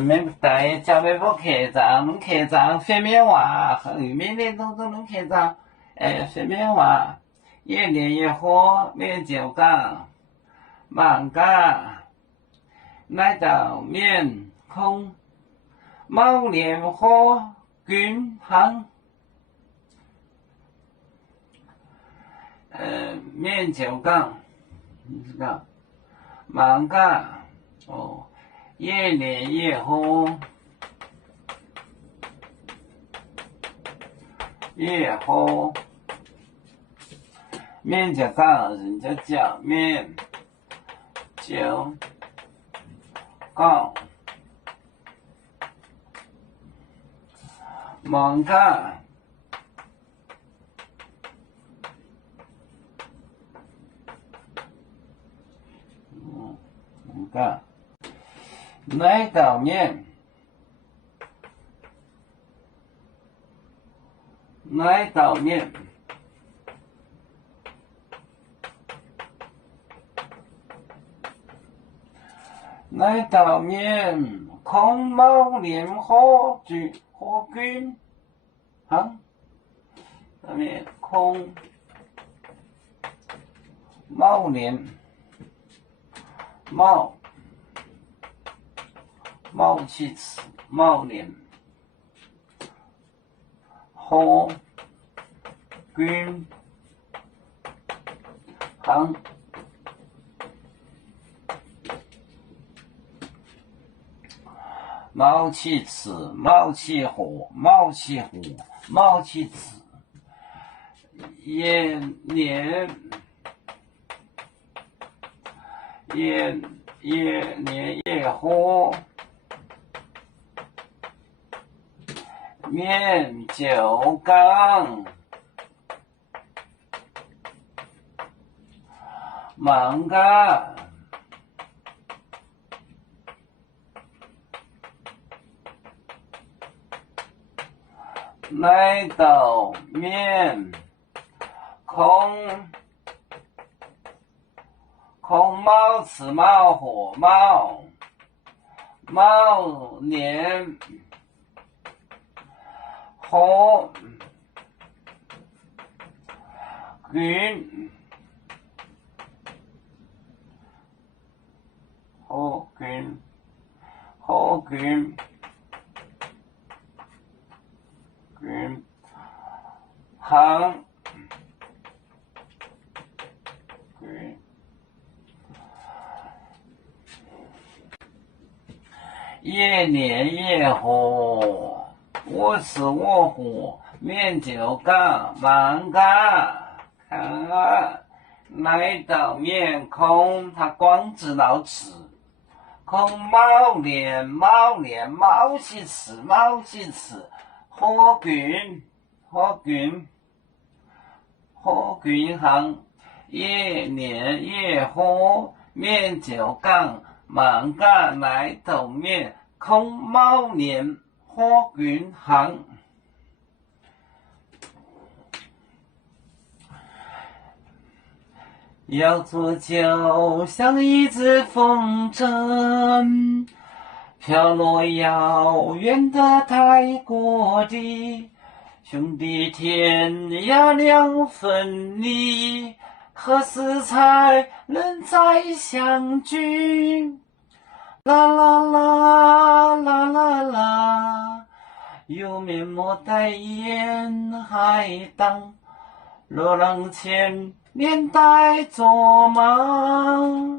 免带交俾我客栈，侬客栈方便话，和每年都能客栈，方便话，越练越好，免就讲，忙家，来到面孔，猫脸好均衡，免就讲，这个，忙家，哦。越练越好，越好。面就讲，人家讲面就讲，忙干。忙干。来到面，来到面，来到面，空猫脸好均好均衡，下面空猫脸猫。猫气词，猫脸，好均衡，猫气词，猫气火，猫气火，猫气词，越练越好。面就讲，忙干，来到面，空猫吃猫火猫，猫脸。好均，好均，好均，均衡，均，越练越好。我吃我喝，面就干，忙干，看，来到面空，它光知道吃，空猫脸，猫气吃，好均衡，越练越好，面就干，忙干，来到面空猫脸。好均衡，要做就像一只风筝，飘落遥远的泰国地，兄弟天涯两分离，何时才能再相聚？啦啦啦啦啦啦，有面膜代言海棠，若让千年代做梦。